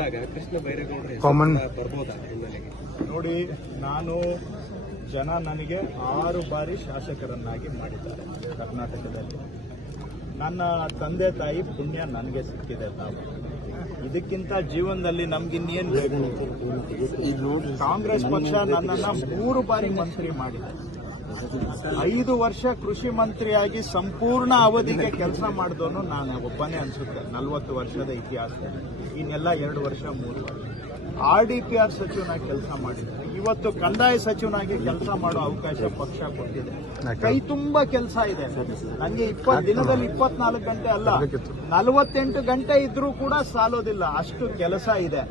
ಬಂದಾಗ ಕೃಷ್ಣ ಬೈರೇಗೌಡರು ಬರ್ಬೋದಾ ಹಿನ್ನೆಲೆಗೆ? ನೋಡಿ, ಜನ ನನಗೆ 6 ಬಾರಿ ಶಾಸಕರನ್ನಾಗಿ ಮಾಡಿದ್ದಾರೆ ಕರ್ನಾಟಕದಲ್ಲಿ. ನನ್ನ ತಂದೆ ತಾಯಿ ಪುಣ್ಯ ನನಗೆ ಸಿಕ್ಕಿದೆ. ಇದಕ್ಕಿಂತ ಜೀವನದಲ್ಲಿ ನಮ್ಗಿನ್ನೇನು ಬೇಕು? ಕಾಂಗ್ರೆಸ್ ಪಕ್ಷ ನನ್ನನ್ನ 3 ಬಾರಿ ಮಂತ್ರಿ ಮಾಡಿದೆ. 5 ವರ್ಷ ಕೃಷಿ ಮಂತ್ರಿಯಾಗಿ ಸಂಪೂರ್ಣ ಅವಧಿಗೆ ಕೆಲಸ ಮಾಡಿದವನು ನಾನು ಒಬ್ಬನೇ ಅನ್ಸುತ್ತೆ 40 ವರ್ಷದ ಇತಿಹಾಸ. ಇನ್ನೆಲ್ಲ 2 ವರ್ಷ 3 ವರ್ಷ RDPR ಸಚಿವನಾಗಿ ಕೆಲಸ ಮಾಡಿದ್ದೆ. ಇವತ್ತು ಕಂದಾಯ ಸಚಿವನಾಗಿ ಕೆಲಸ ಮಾಡೋ ಅವಕಾಶ ಪಕ್ಷ ಕೊಟ್ಟಿದೆ. ಕೈ ತುಂಬಾ ಕೆಲಸ ಇದೆ ನನಗೆ. 20 ದಿನದಲ್ಲಿ 24 ಗಂಟೆ ಅಲ್ಲ, 48 ಗಂಟೆ ಇದ್ರೂ ಕೂಡ ಸಾಲೋದಿಲ್ಲ, ಅಷ್ಟು ಕೆಲಸ ಇದೆ.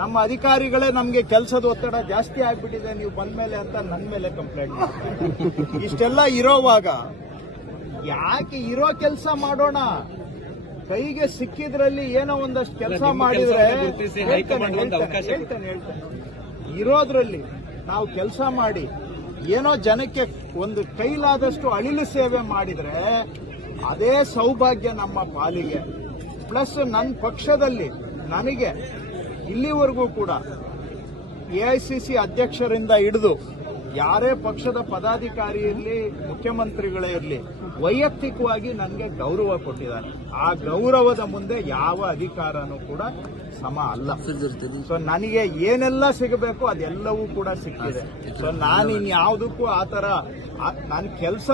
ನಮ್ಮ ಅಧಿಕಾರಿಗಳೇ ನಮ್ಗೆ ಕೆಲಸದ ಒತ್ತಡ ಜಾಸ್ತಿ ಆಗ್ಬಿಟ್ಟಿದೆ ನೀವು ಬಂದ್ಮೇಲೆ ಅಂತ ನನ್ನ ಮೇಲೆ ಕಂಪ್ಲೇಂಟ್ ಮಾಡ್ತಾರೆ. ಇಷ್ಟೆಲ್ಲ ಇರೋವಾಗ ಯಾಕೆ ಇರೋ ಕೆಲಸ ಮಾಡೋಣ? ಕೈಗೆ ಸಿಕ್ಕಿದ್ರಲ್ಲಿ ಏನೋ ಒಂದಷ್ಟು ಕೆಲಸ ಮಾಡಿದ್ರೆ ಹೇಳ್ತೇನೆ. ಇರೋದ್ರಲ್ಲಿ ನಾವು ಕೆಲಸ ಮಾಡಿ ಏನೋ ಜನಕ್ಕೆ ಒಂದು ಕೈಲಾದಷ್ಟು ಅಳಿಲು ಸೇವೆ ಮಾಡಿದ್ರೆ ಅದೇ ಸೌಭಾಗ್ಯ ನಮ್ಮ ಪಾಲಿಗೆ. ಪ್ಲಸ್ ನನ್ನ ಪಕ್ಷದಲ್ಲಿ ನನಗೆ ಇಲ್ಲಿವರೆಗೂ ಕೂಡ AICC ಅಧ್ಯಕ್ಷರಿಂದ ಹಿಡಿದು ಯಾರೇ ಪಕ್ಷದ ಪದಾಧಿಕಾರಿ ಇರಲಿ, ಮುಖ್ಯಮಂತ್ರಿಗಳೇ ಇರಲಿ, ವೈಯಕ್ತಿಕವಾಗಿ ನನಗೆ ಗೌರವ ಕೊಟ್ಟಿದ್ದಾರೆ. ಆ ಗೌರವದ ಮುಂದೆ ಯಾವ ಅಧಿಕಾರನೂ ಕೂಡ ಸಮ ಅಲ್ಲ. ಸೊ ನನಗೆ ಏನೆಲ್ಲ ಸಿಗಬೇಕು ಅದೆಲ್ಲವೂ ಕೂಡ ಸಿಕ್ಕಿದೆ. ಸೊ ನಾನು ಇನ್ಯಾವುದಕ್ಕೂ ಆ ಥರ ನನ್ನ ಕೆಲಸ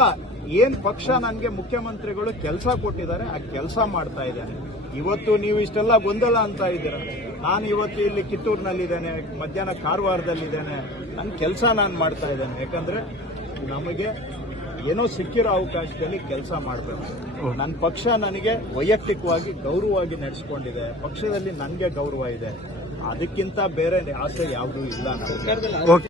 ಏನ್ ಪಕ್ಷ ನನಗೆ ಮುಖ್ಯಮಂತ್ರಿಗಳು ಕೆಲಸ ಕೊಟ್ಟಿದ್ದಾರೆ ಆ ಕೆಲಸ ಮಾಡ್ತಾ ಇದ್ದೇನೆ. ಇವತ್ತು ನೀವು ಇಷ್ಟೆಲ್ಲ ಗೊಂದಲ ಅಂತ ಇದ್ದೀರ. ನಾನು ಇವತ್ತು ಇಲ್ಲಿ ಕಿತ್ತೂರಿನಲ್ಲಿದ್ದೇನೆ, ಮಧ್ಯಾಹ್ನ ಕಾರವಾರದಲ್ಲಿದ್ದೇನೆ. ನನ್ನ ಕೆಲಸ ನಾನು ಮಾಡ್ತಾ ಇದ್ದೇನೆ. ಯಾಕಂದ್ರೆ ನಮಗೆ ಏನೋ ಸಿಕ್ಕಿರೋ ಅವಕಾಶದಲ್ಲಿ ಕೆಲಸ ಮಾಡಬೇಕು. ನನ್ನ ಪಕ್ಷ ನನಗೆ ವೈಯಕ್ತಿಕವಾಗಿ ಗೌರವವಾಗಿ ನಡೆಸಿಕೊಂಡಿದೆ. ಪಕ್ಷದಲ್ಲಿ ನನಗೆ ಗೌರವ ಇದೆ. ಅದಕ್ಕಿಂತ ಬೇರೆ ಆಸೆ ಯಾವುದೂ ಇಲ್ಲ.